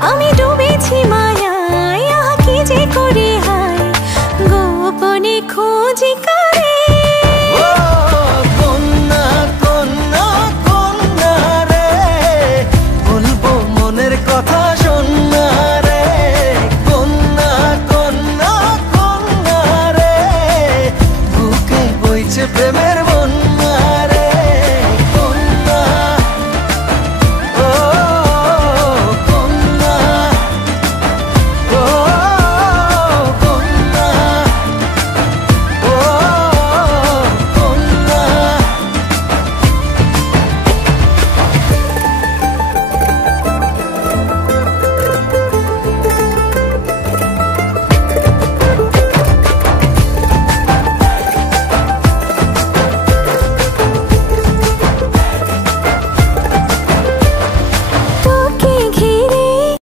আমি ডুবেছি মায়ায়, আহা কি যে করি হায়, গোপনে খোঁজি করে। ও কন্যা কন্যা কন্যা রে, বলবো মনের কথা শোন।